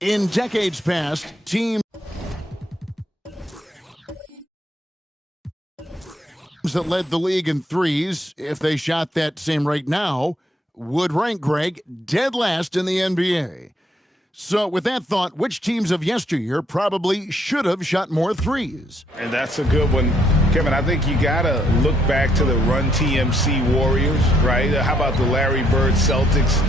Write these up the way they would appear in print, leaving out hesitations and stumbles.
In decades past, teams that led the league in threes, if they shot that same rate now, would rank, Greg, dead last in the NBA. So with that thought, which teams of yesteryear probably should have shot more threes? And that's a good one. Kevin, I think you got to look back to the Run TMC Warriors, right? How about the Larry Bird Celtics?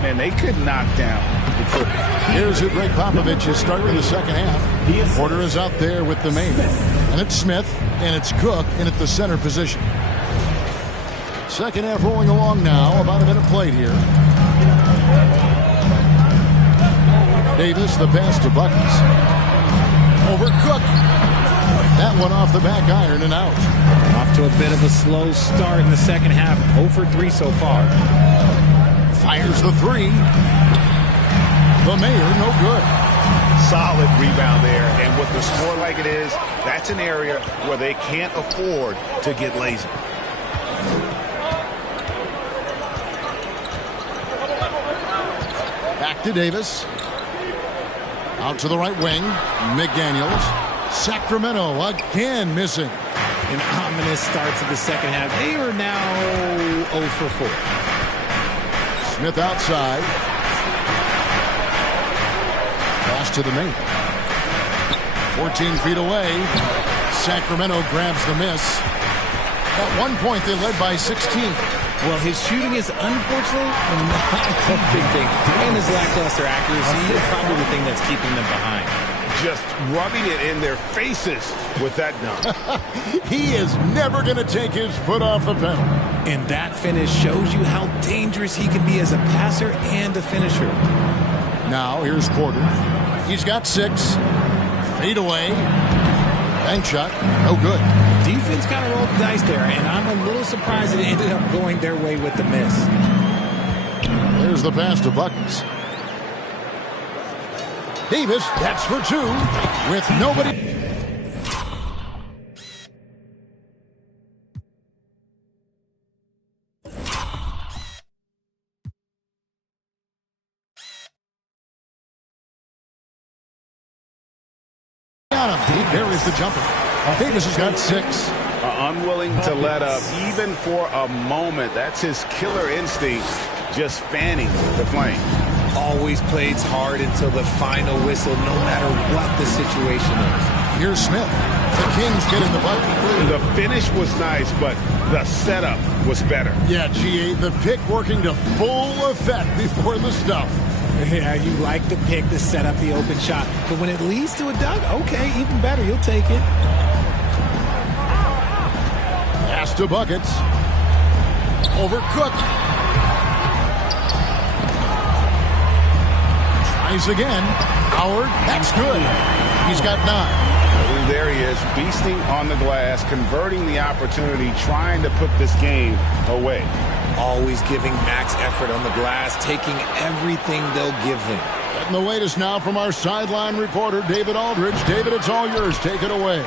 Man, they could knock down the Clippers. Here's who Greg Popovich is starting in the second half. Porter is out there with the main. And it's Smith, and it's Cook in at the center position. Second half rolling along now. About a minute played here. Davis, the pass to Buckets. Over Cook. That one off the back iron and out. Off to a bit of a slow start in the second half. 0 for 3 so far. Fires the three. The Mayor, no good. Solid rebound there. And with the score like it is, that's an area where they can't afford to get lazy. Back to Davis. Out to the right wing. McDaniels. Sacramento again missing. An ominous start to the second half. They are now 0 for 4. Smith outside. Pass to the main. 14 feet away. Sacramento grabs the miss. At one point, they led by 16. Well, his shooting is unfortunately not a big thing. And his lackluster accuracy is probably the thing that's keeping them behind. Just rubbing it in their faces with that dunk. He is never going to take his foot off the pedal. And that finish shows you how dangerous he can be as a passer and a finisher. Now, here's Porter. He's got 6. Fade away. Bank shot. No good. Defense kind of rolled the dice there, and I'm a little surprised it ended up going their way with the miss. There's the pass to Buckets. Davis, that's for 2 with nobody. There is the jumper. Davis has got 6. Unwilling to let up even for a moment. That's his killer instinct, just fanning the flame. Always plays hard until the final whistle, no matter what the situation is. Here's Smith. The Kings getting the bucket. The finish was nice, but the setup was better. Yeah, GA, the pick working to full effect before the stuff. Yeah, you like the pick to set up the open shot. But when it leads to a dunk, okay, even better. You'll take it. Pass to Buckets. Over Cook. Tries again. Howard, that's good. He's got 9. There he is, beasting on the glass, converting the opportunity, trying to put this game away. Always giving max effort on the glass, taking everything they'll give him. Getting the latest now from our sideline reporter, David Aldridge. David, it's all yours. Take it away.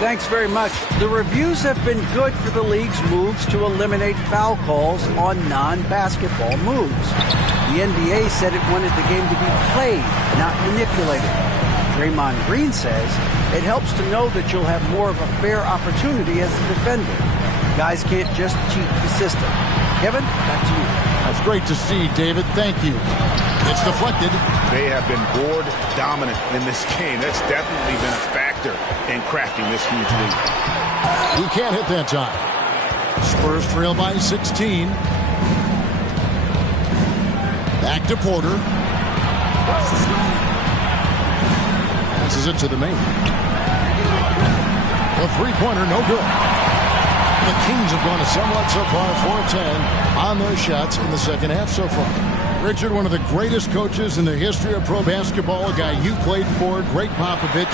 Thanks very much. The reviews have been good for the league's moves to eliminate foul calls on non-basketball moves. The NBA said it wanted the game to be played, not manipulated. Draymond Green says it helps to know that you'll have more of a fair opportunity as a defender. Guys can't just cheat the system. Kevin, back to you. That's great to see, David. Thank you. It's deflected. They have been board dominant in this game. That's definitely been a factor in crafting this huge lead. He can't hit that time. Spurs trail by 16. Back to Porter. Passes it to the main. The three-pointer, no good. The Kings have gone somewhat so far 4-10 on their shots in the second half so far. Richard, one of the greatest coaches in the history of pro basketball, a guy you played for, Greg Popovich,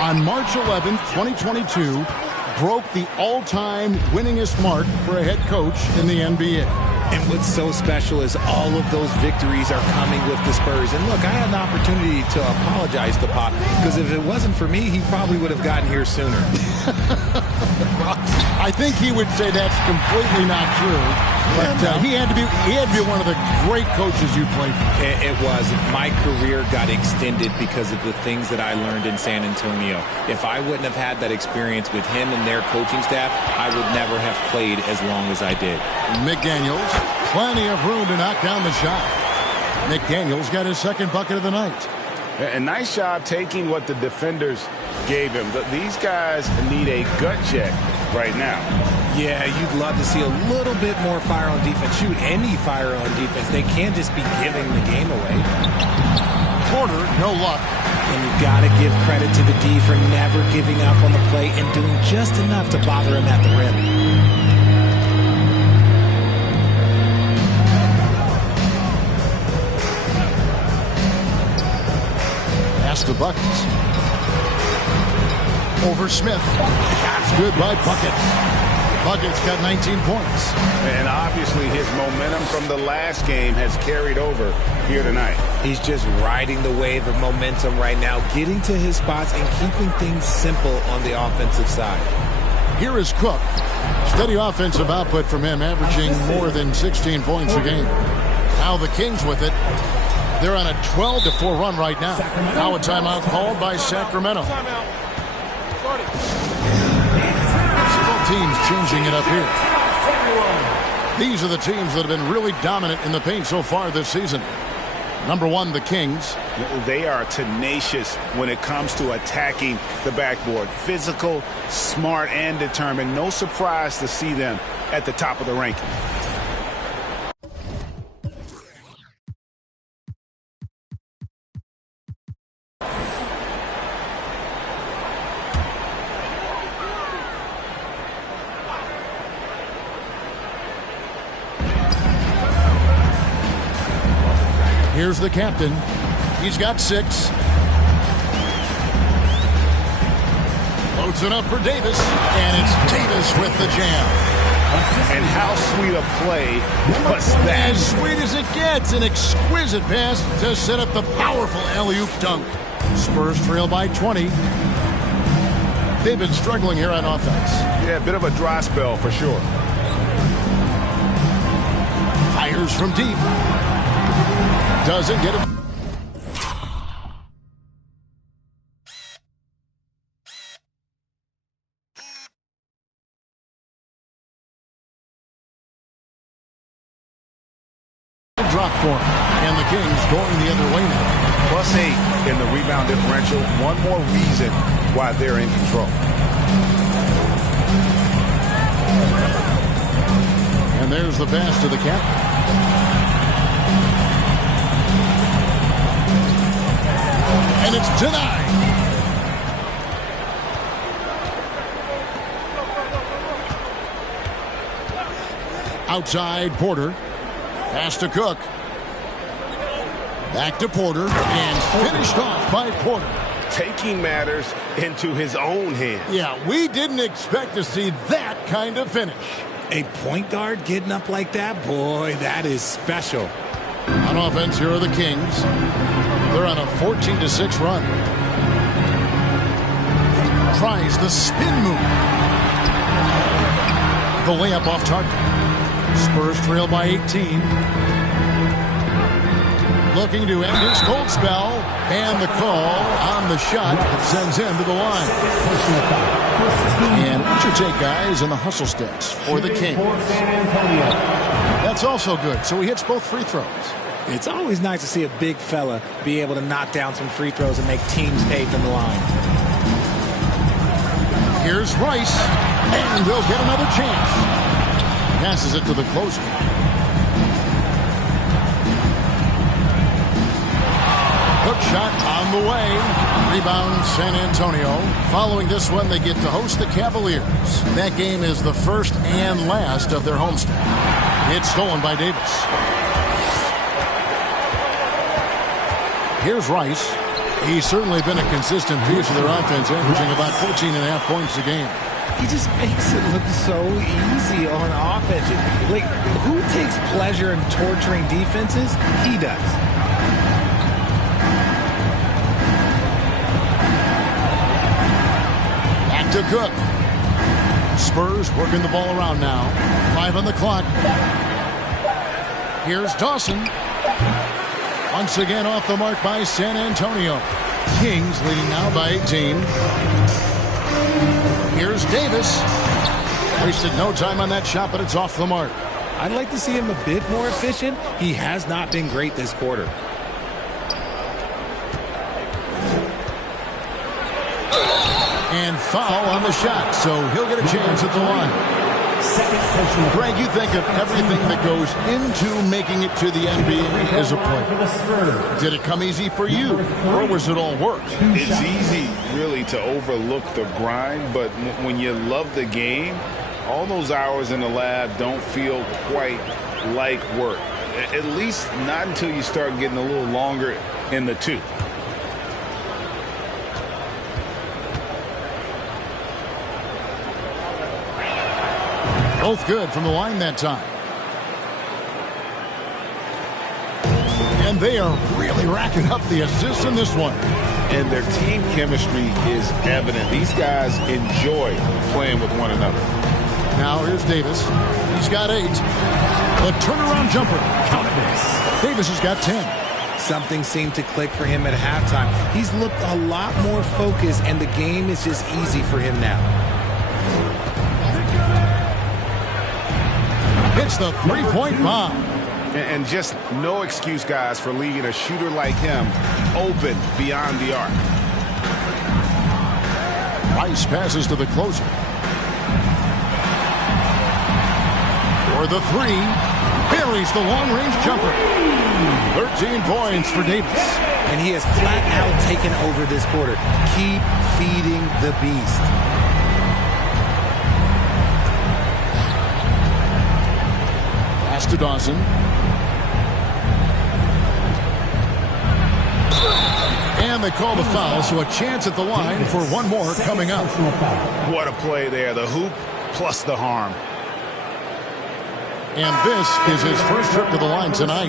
on March 11th, 2022, broke the all-time winningest mark for a head coach in the NBA. And what's so special is all of those victories are coming with the Spurs. And look, I had an opportunity to apologize to Pop, because if it wasn't for me, he probably would have gotten here sooner. I think he would say that's completely not true. But he had to be one of the great coaches you played for. It was. My career got extended because of the things that I learned in San Antonio. If I wouldn't have had that experience with him and their coaching staff, I would never have played as long as I did. McDaniels, plenty of room to knock down the shot. McDaniels got his second bucket of the night. A nice job taking what the defenders gave him. These guys need a gut check right now. Yeah, you'd love to see a little bit more fire on defense. Shoot, any fire on defense. They can't just be giving the game away. Porter, no luck. And you got to give credit to the D for never giving up on the play and doing just enough to bother him at the rim. Pass to Buckets. Over Smith. That's good by Buckets. Buckets got 19 points. And obviously his momentum from the last game has carried over here tonight. He's just riding the wave of momentum right now, getting to his spots and keeping things simple on the offensive side. Here is Cook. Steady offensive output from him, averaging more than 16 points a game. Now the Kings with it. They're on a 12-4 run right now. Now a timeout called by Sacramento. Teams changing it up here. These are the teams that have been really dominant in the paint so far this season. Number one, the Kings. They are tenacious when it comes to attacking the backboard. Physical, smart, and determined. No surprise to see them at the top of the ranking. Here's the captain. He's got 6. Loads it up for Davis. And it's Davis with the jam. And how sweet a play was that? As sweet as it gets. An exquisite pass to set up the powerful alley-oop dunk. Spurs trail by 20. They've been struggling here on offense. Yeah, a bit of a dry spell for sure. Fires from deep. Doesn't get it. Drop for him. And the Kings going the other way now. +8 in the rebound differential. One more reason why they're in control. And there's the pass to the captain. And it's denied. Outside Porter. Pass to Cook. Back to Porter. And finished off by Porter. Taking matters into his own hands. Yeah, we didn't expect to see that kind of finish. A point guard getting up like that? Boy, that is special. On offense, here are the Kings. They're on a 14-6 run. Tries the spin move. The layup off target. Spurs trail by 18. Looking to end his cold spell. And the call on the shot that sends him to the line. And what's your take, guys, on the hustle stats for the Kings? That's also good. So he hits both free throws. It's always nice to see a big fella be able to knock down some free throws and make teams pay from the line. Here's Rice, and they'll get another chance. Passes it to the closer. Hook shot on the way. Rebound San Antonio. Following this one, they get to host the Cavaliers. That game is the first and last of their homestand. It's stolen by Davis. Here's Rice. He's certainly been a consistent piece of their offense, averaging about 14.5 points a game. He just makes it look so easy on offense. Like, who takes pleasure in torturing defenses? He does. Back to Cook. Spurs working the ball around now. 5 on the clock. Here's Dawson. Once again off the mark by San Antonio. Kings leading now by 18. Here's Davis. Wasted no time on that shot, but it's off the mark. I'd like to see him a bit more efficient. He has not been great this quarter. And foul on the shot, so he'll get a chance at the line. Greg, you think of everything that goes into making it to the NBA as a player. Did it come easy for you, or was it all work? It's easy, really, to overlook the grind, but when you love the game, all those hours in the lab don't feel quite like work. At least not until you start getting a little longer in the tooth. Both good from the line that time. And they are really racking up the assists in this one. And their team chemistry is evident. These guys enjoy playing with one another. Now here's Davis. He's got 8. The turnaround jumper. Count it. Davis has got 10. Something seemed to click for him at halftime. He's looked a lot more focused, and the game is just easy for him now. Hits the three-point bomb. And just no excuse, guys, for leaving a shooter like him open beyond the arc. Rice passes to the closer. For the 3. Buries the long-range jumper. 13 points for Davis. And he has flat out taken over this quarter. Keep feeding the beast. Pass to Dawson. And they call the foul, so a chance at the line for one more coming up. What a play there. The hoop plus the harm. And this is his first trip to the line tonight.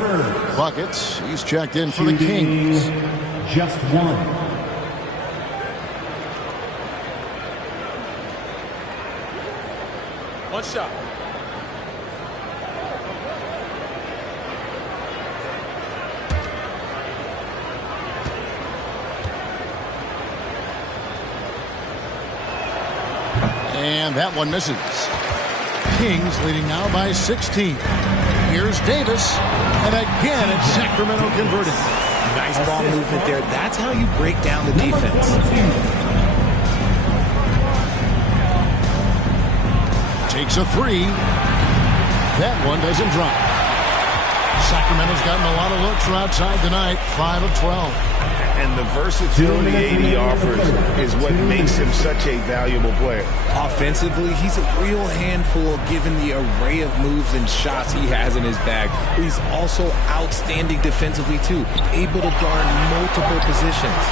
Buckets. He's checked in for the Kings. Just one. One shot. And that one misses. Kings leading now by 16. Here's Davis. And again, it's Sacramento converting. Nice ball movement there. That's how you break down the defense. Takes a 3. That one doesn't drop. Sacramento's gotten a lot of looks from outside tonight. 5 of 12. And the versatility AD offers is what makes him such a valuable player. Offensively, he's a real handful given the array of moves and shots he has in his bag. He's also outstanding defensively, too, able to guard multiple positions.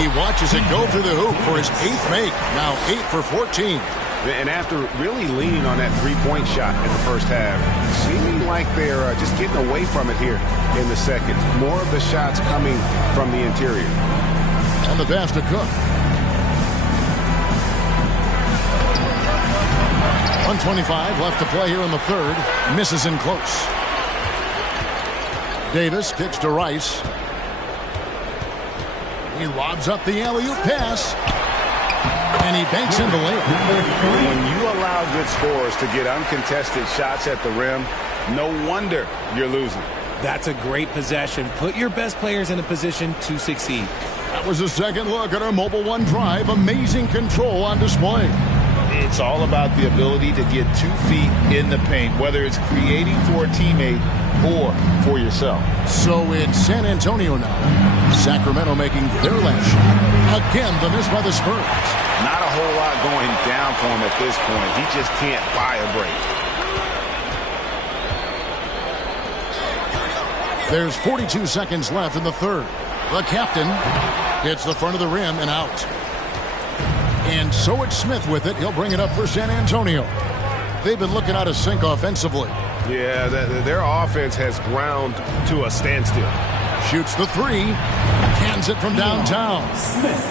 He watches it go through the hoop for his 8th make. Now 8 for 14. And after really leaning on that three-point shot in the first half, seeming like they're just getting away from it here in the second. More of the shots coming from the interior. And the pass to Cook. 1:25 left to play here in the third. Misses in close. Davis kicks to Rice. He lobs up the alley-oop pass. And he banks in the layup. When you allow good scorers to get uncontested shots at the rim, no wonder you're losing. That's a great possession. Put your best players in a position to succeed. That was a second look at our Mobile One drive. Amazing control on display. It's all about the ability to get 2 feet in the paint, whether it's creating for a teammate or for yourself. So it's San Antonio now. Sacramento making their last shot. Again, the miss by the Spurs. Not a whole lot going down for him at this point. He just can't buy a break. There's 42 seconds left in the third. The captain hits the front of the rim and out. And so it's Smith with it. He'll bring it up for San Antonio. They've been looking out of sync offensively. Yeah, their offense has ground to a standstill. Shoots the three. Cans it from downtown.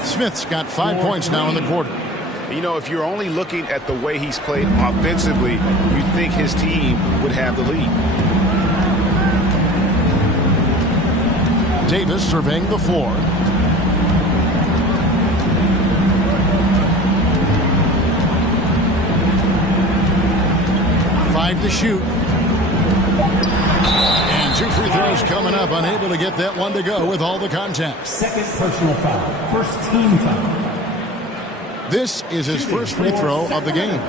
Smith's got 5 points now in the quarter. You know, if you're only looking at the way he's played offensively, you'd think his team would have the lead. Davis surveying the floor. Five to shoot. And 2 free throws coming up. Unable to get that one to go with all the contact. Second personal foul. First team foul. This is his first free throw of the game.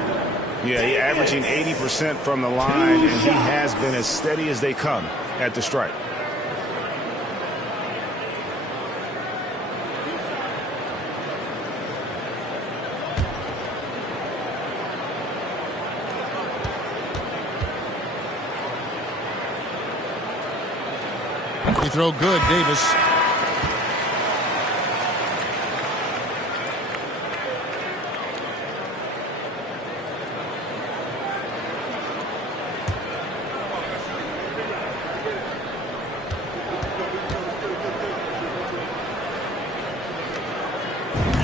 Yeah, he's averaging 80% from the line, and he has been as steady as they come at the stripe. Free throw good, Davis.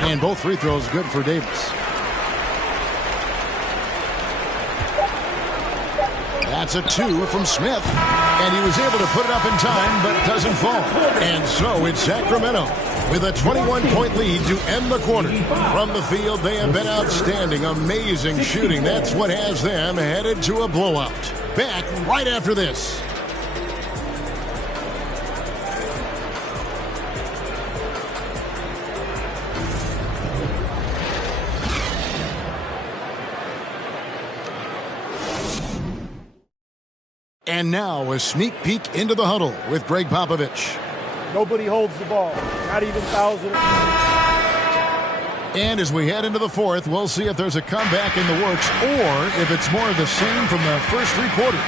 And both free throws good for Davis. That's a 2 from Smith. And he was able to put it up in time, but doesn't fall. And so it's Sacramento with a 21-point lead to end the quarter. From the field, they have been outstanding. Amazing shooting. That's what has them headed to a blowout. Back right after this. And now a sneak peek into the huddle with Greg Popovich. Nobody holds the ball, not even fouls it. And as we head into the fourth, we'll see if there's a comeback in the works or if it's more of the same from the first 3 quarters.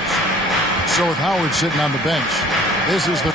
So with Howard sitting on the bench, this is the...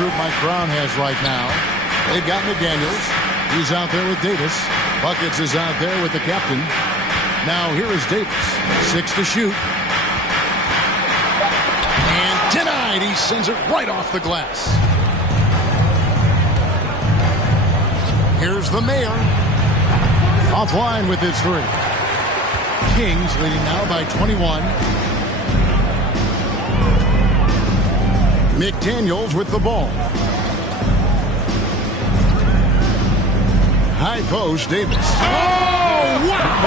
group Mike Brown has right now. They've got McDaniels. He's out there with Davis. Buckets is out there with the captain. Now here is Davis. 6 to shoot. And denied. He sends it right off the glass. Here's the mayor. Offline with his 3. Kings leading now by 21. McDaniels with the ball. High post, Davis. Oh, wow!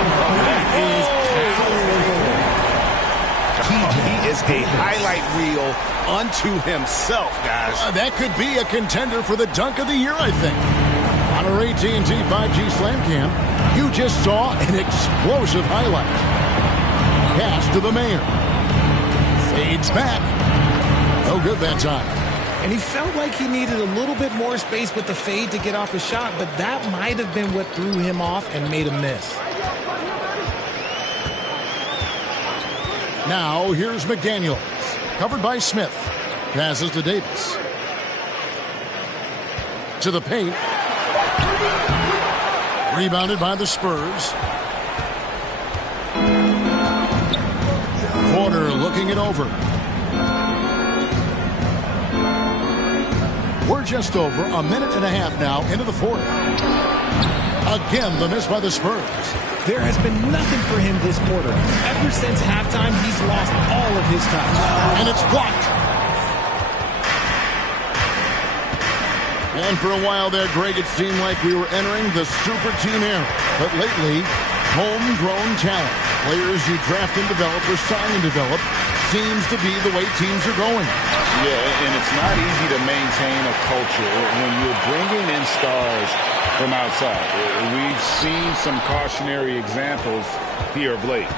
He is a highlight reel unto himself, guys. That could be a contender for the dunk of the year, I think. On our AT&T 5G Slam Cam, you just saw an explosive highlight. Pass to the mayor. Fades back. No good that time. And he felt like he needed a little bit more space with the fade to get off a shot, but that might have been what threw him off and made him miss. Now here's McDaniels. Covered by Smith. Passes to Davis. To the paint. Rebounded by the Spurs. Porter looking it over. We're just over a minute and a half now into the fourth. Again, the miss by the Spurs. There has been nothing for him this quarter. Ever since halftime, he's lost all of his touch. And it's blocked. And for a while there, Greg, it seemed like we were entering the super team era. But lately, homegrown talent, players you draft and develop or sign and develop, seems to be the way teams are going. Yeah, and it's not easy to maintain a culture when you're bringing in stars from outside. We've seen some cautionary examples here of late.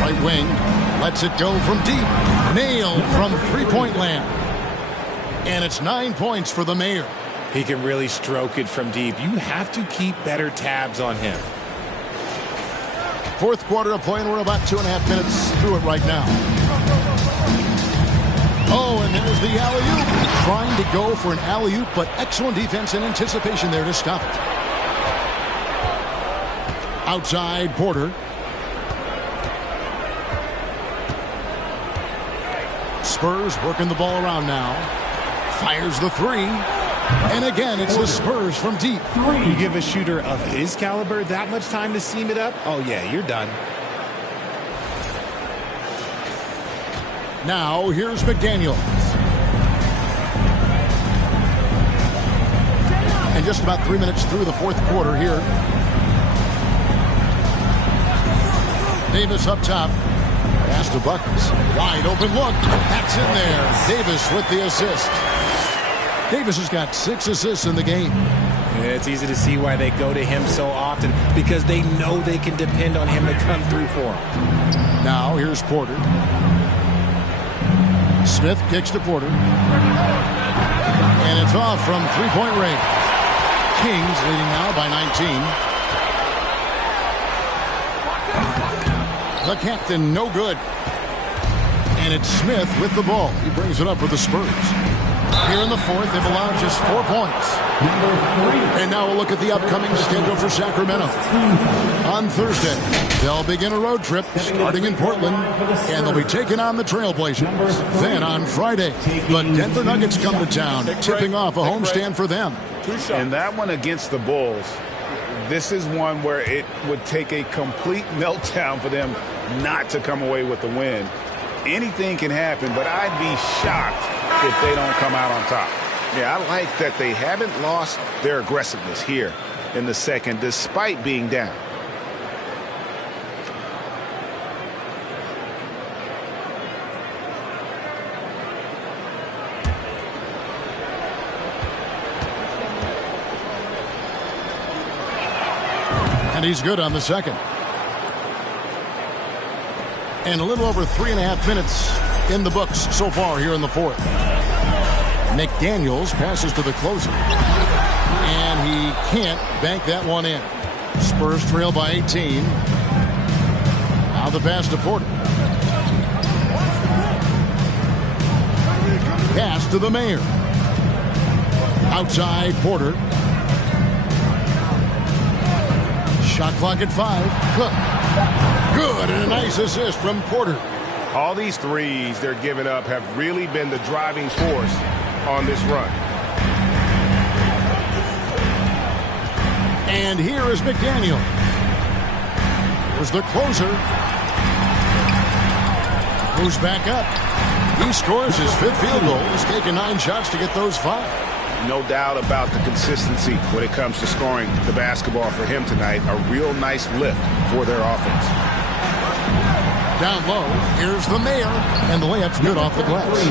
Right wing lets it go from deep. Nailed from three-point land. And it's 9 points for the Mayor. He can really stroke it from deep. You have to keep better tabs on him. Fourth quarter of play, and we're about 2.5 minutes through it right now. Oh, and there's the alley-oop. Trying to go for an alley-oop, but excellent defense and anticipation there to stop it. Outside, Porter. Spurs working the ball around now. Fires the three. And again, it's the Spurs from deep. You give a shooter of his caliber that much time to seam it up? Oh, yeah, you're done. Now, here's McDaniels. And just about 3 minutes through the fourth quarter here. Davis up top. Pass to Buckets. Wide open look. That's in there. Davis with the assist. Davis has got 6 assists in the game. Yeah, it's easy to see why they go to him so often, because they know they can depend on him to come through for them. Now, here's Porter. Smith kicks to Porter. And it's off from three-point range. Kings leading now by 19. The captain, no good. And it's Smith with the ball. He brings it up for the Spurs. Here in the fourth, they've allowed just 4 points. And now we'll look at the upcoming schedule for Sacramento. On Thursday, they'll begin a road trip starting in Portland, and they'll be taking on the Trailblazers. Then on Friday, the Denver Nuggets come to town, tipping off a homestand for them. And that one against the Bulls, this is one where it would take a complete meltdown for them not to come away with the win. Anything can happen, but I'd be shocked if they don't come out on top. Yeah, I like that they haven't lost their aggressiveness here in the second, despite being down. And he's good on the second. And a little over 3.5 minutes in the books so far here in the fourth. McDaniels passes to the closer. And he can't bank that one in. Spurs trail by 18. Now the pass to Porter. Pass to the Mayor. Outside Porter. Shot clock at 5. Good, and a nice assist from Porter. All these threes they're giving up have really been the driving force on this run. And here is McDaniel. Here's the closer. Moves back up. He scores his 5th field goal. He's taken 9 shots to get those 5. No doubt about the consistency when it comes to scoring the basketball for him tonight. A real nice lift for their offense. Down low, here's the Mayor, and the layup's good off the glass.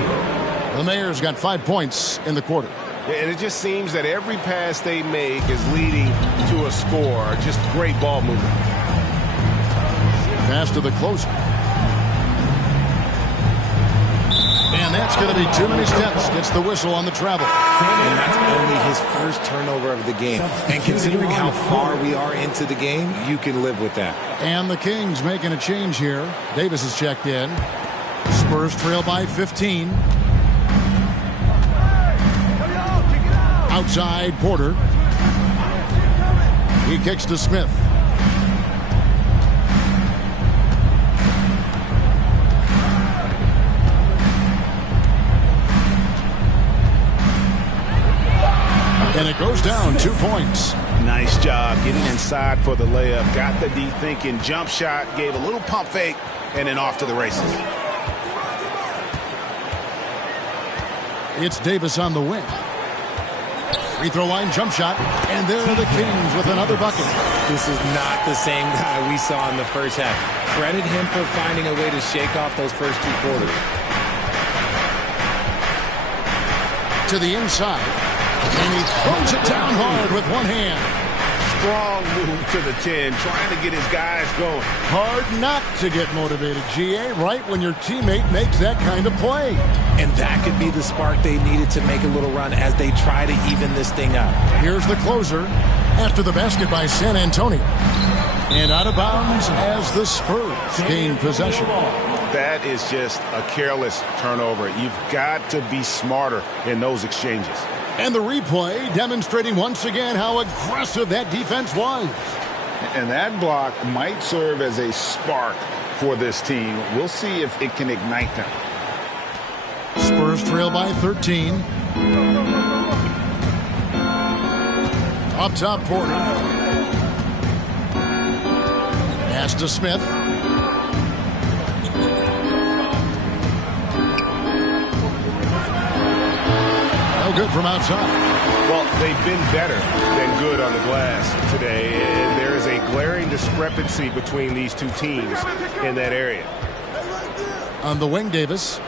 The Mayor's got 5 points in the quarter. And it just seems that every pass they make is leading to a score. Just great ball movement. Pass to the closer. And And that's going to be too many steps. Gets the whistle on the travel. And that's only his first turnover of the game. And considering how far we are into the game, you can live with that. And the Kings making a change here. Davis is checked in. Spurs trail by 15. Outside Porter. He kicks to Smith. And it goes down 2 points. Nice job getting inside for the layup. Got the D thinking, jump shot, gave a little pump fake, and then off to the races. It's Davis on the wing. Free throw line jump shot. And there are the Kings with another bucket. This is not the same guy we saw in the first half. Credit him for finding a way to shake off those first 2 quarters. To the inside. And he throws it down hard with one hand. Strong move to the 10, trying to get his guys going. Hard not to get motivated, GA, right when your teammate makes that kind of play. And that could be the spark they needed to make a little run as they try to even this thing up. Here's the closer after the basket by San Antonio. And out of bounds as the Spurs gain possession. That is just a careless turnover. You've got to be smarter in those exchanges. And the replay demonstrating once again how aggressive that defense was. And that block might serve as a spark for this team. We'll see if it can ignite them. Spurs trail by 13. Up top, Porter. Pass to Smith. Good from outside. Well, they've been better than good on the glass today, and there is a glaring discrepancy between these two teams in that area. On the wing, Davis.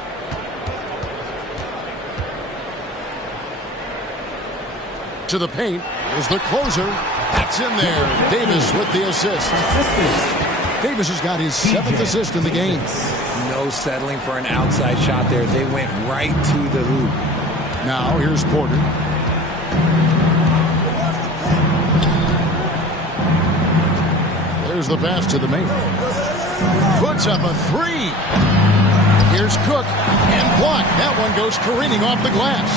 To the paint is the closer. That's in there. Davis with the assist. Davis has got his 7th assist in the game. No settling for an outside shot there. They went right to the hoop. Now, here's Porter. There's the pass to the main. Puts up a 3. Here's Cook. And blocked. That one goes careening off the glass.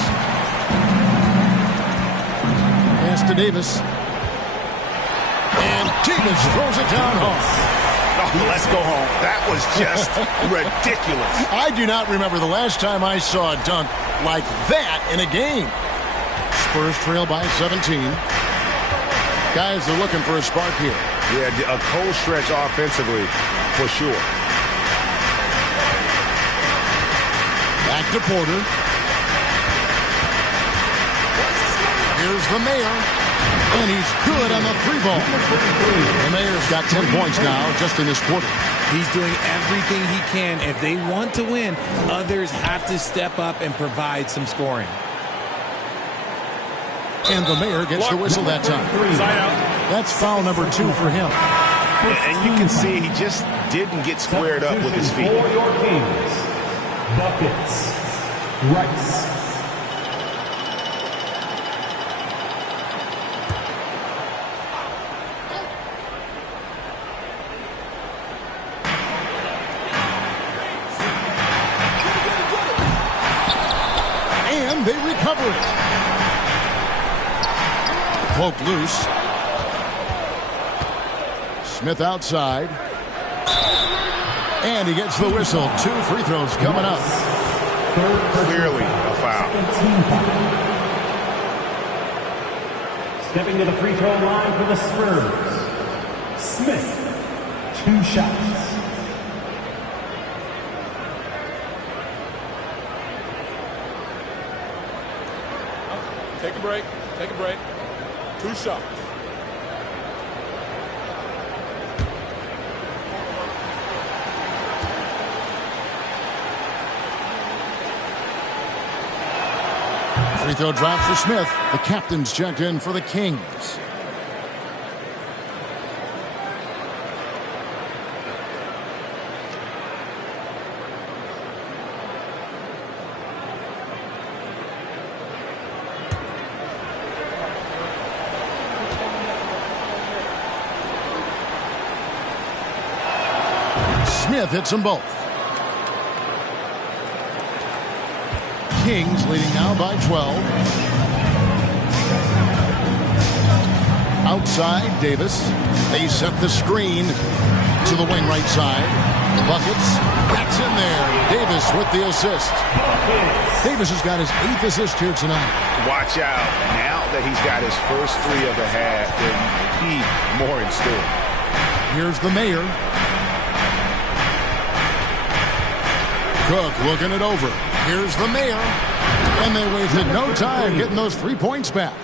Pass to Davis. And Davis throws it down home. Oh, let's go home. That was just ridiculous. I do not remember the last time I saw a dunk like that in a game. Spurs trail by 17. Guys are looking for a spark here. Yeah, a cold stretch offensively, for sure. Back to Porter. Here's the Mayor. And he's good on the 3-ball. The Mayor's got 10 points now just in this quarter. He's doing everything he can. If they want to win, others have to step up and provide some scoring. And the Mayor gets the whistle that time. That's foul number 2 for him. And you can see he just didn't get squared up with his feet. For your Kings, buckets, Rice. They recover it. Poke loose. Smith outside. And he gets the whistle. 2 free throws coming up. Clearly a foul. Stepping to the free throw line for the Spurs, Smith. 2 shots. Take a break. Take a break. 2 shots. Free throw drop for Smith. The captain's checked in for the Kings. Smith hits them both. Kings leading now by 12. Outside, Davis. They set the screen to the wing right side. Buckets. That's in there. Davis with the assist. Davis has got his 8th assist here tonight. Watch out. Now that he's got his first 3 of the half, there may be more in store. Here's the mayor. Cook looking it over. Here's the mayor. And they wasted no time getting those 3 points back.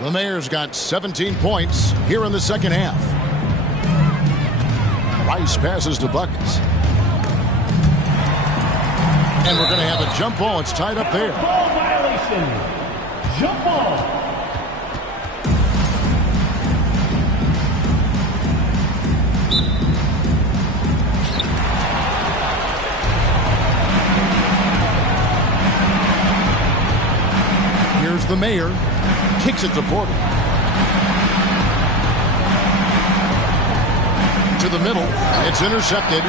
The mayor's got 17 points here in the second half. Rice passes to Buckets. And we're going to have a jump ball. It's tied up there. Ball violation. Jump ball. Here's the mayor. Kicks it to Porter. To the middle. It's intercepted.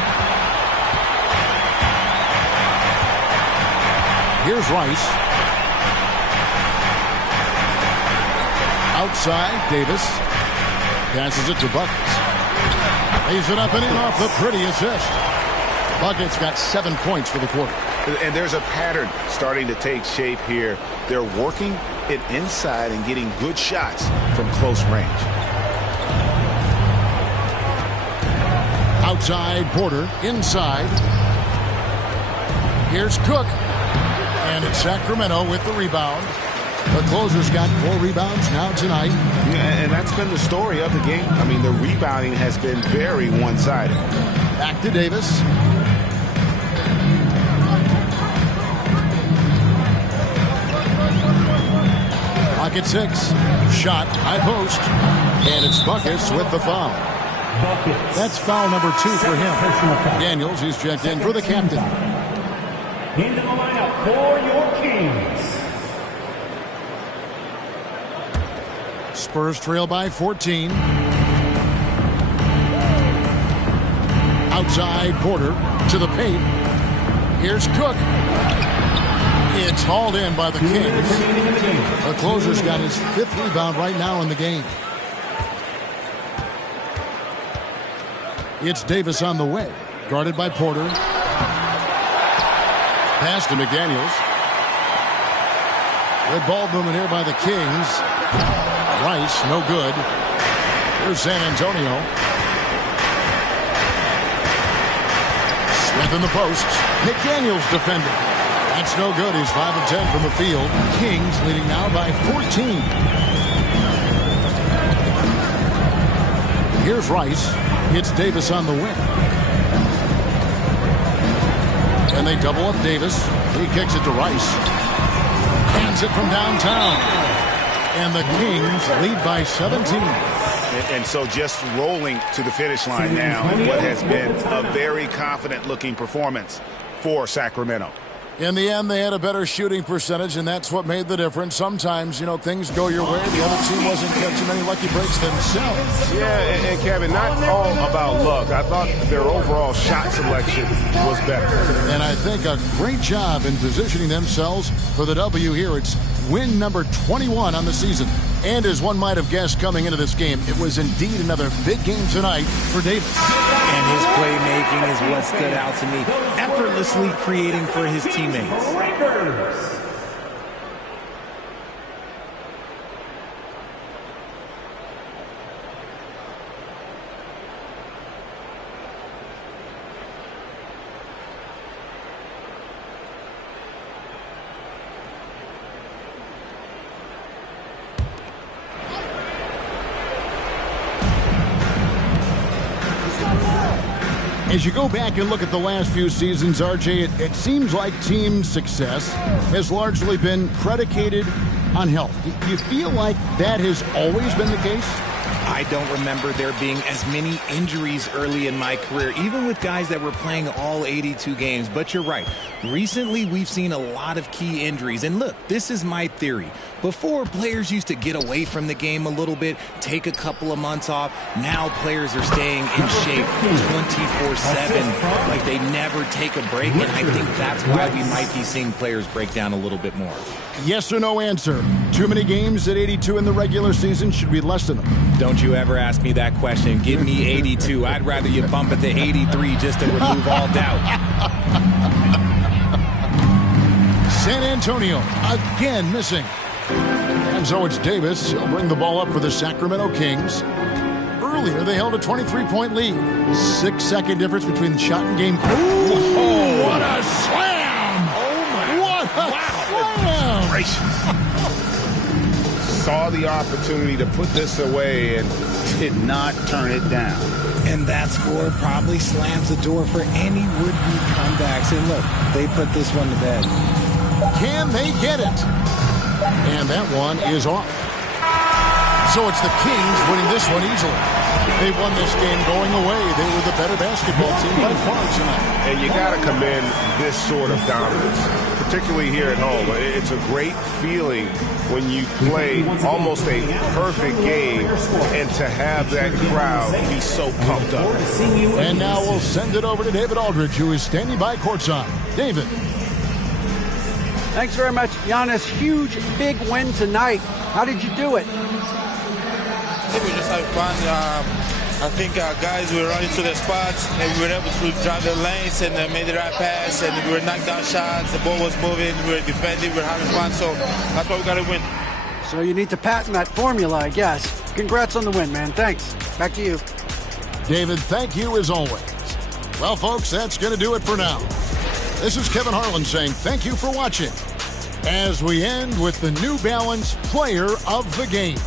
Here's Rice. Outside, Davis. Passes it to Buckets. Lays it up and in off the pretty assist. Buckets got 7 points for the quarter. And there's a pattern starting to take shape here. They're working it inside and getting good shots from close range. Outside, Porter. Inside. Here's Cook. And it's Sacramento with the rebound. The closer's got 4 rebounds now tonight. Yeah, and that's been the story of the game. I mean, the rebounding has been very one-sided. Back to Davis. Pocket 6. Shot. High post. And it's Buckets with the foul. Buckets. That's foul number 2 for him. Personal foul. Daniels is checked in for the captain. Into the lineup for your Kings. Spurs trail by 14. Outside, Porter to the paint. Here's Cook. It's hauled in by the Kings. The closer's got his 5th rebound right now in the game. It's Davis on the way. Guarded by Porter. Pass to McDaniels. Good ball movement here by the Kings. Rice, no good. Here's San Antonio. Smith in the post. McDaniels defending. That's no good. He's 5 of 10 from the field. Kings leading now by 14. Here's Rice. Hits Davis on the wing. And they double up Davis. He kicks it to Rice. Hands it from downtown. And the Kings lead by 17. And so just rolling to the finish line now in what has been a very confident-looking performance for Sacramento. In the end, they had a better shooting percentage, and that's what made the difference. Sometimes, things go your way. The other team wasn't catching any lucky breaks themselves. Yeah, and Kevin, not all about luck. I thought their overall shot selection was better. And I think a great job in positioning themselves for the W here. It's win number 21 on the season. And as one might have guessed coming into this game, it was indeed another big game tonight for Davis. And his playmaking is what stood out to me. Effortlessly creating for his teammates. Breakers. As you go back and look at the last few seasons, RJ, it seems like team success has largely been predicated on health. Do you feel like that has always been the case? I I don't remember there being as many injuries early in my career, even with guys that were playing all 82 games. But you're right. Recently, we've seen a lot of key injuries. And look, this is my theory. Before, players used to get away from the game a little bit, take a couple of months off. Now players are staying in shape 24/7, like they never take a break. And I think that's why we might be seeing players break down a little bit more. Yes or no answer. Too many games at 82 in the regular season? Should we lessen them? Don't you ever ask me that question. Give me 82. I'd rather you bump it to 83 just to remove all doubt. San Antonio again missing. And so it's Davis. He'll bring the ball up for the Sacramento Kings. Earlier, they held a 23-point lead. 6-second difference between the shot and game. Ooh, what a slam! Oh, my. What a slam! Gracious. Saw the opportunity to put this away and did not turn it down. And that score probably slams the door for any would-be comebacks. And look, they put this one to bed. Can they get it? And that one is off. So it's the Kings winning this one easily. They won this game going away. They were the better basketball team by far tonight. And you got to commend this sort of dominance, particularly here at home. It's a great feeling when you play almost a perfect game and to have that crowd be so pumped up. And now we'll send it over to David Aldridge, who is standing by courtside. David. Thanks very much, Giannis. Huge, big win tonight. How did you do it? I think we just had fun. I think our guys were running to their spots, and we were able to drive the lanes and made the right pass, and we were knocking down shots. The ball was moving. We were defending. We were having fun. So that's why we got to win. So you need to patent that formula, I guess. Congrats on the win, man. Thanks. Back to you. David, thank you as always. Well, folks, that's going to do it for now. This is Kevin Harlan saying thank you for watching as we end with the New Balance Player of the Game.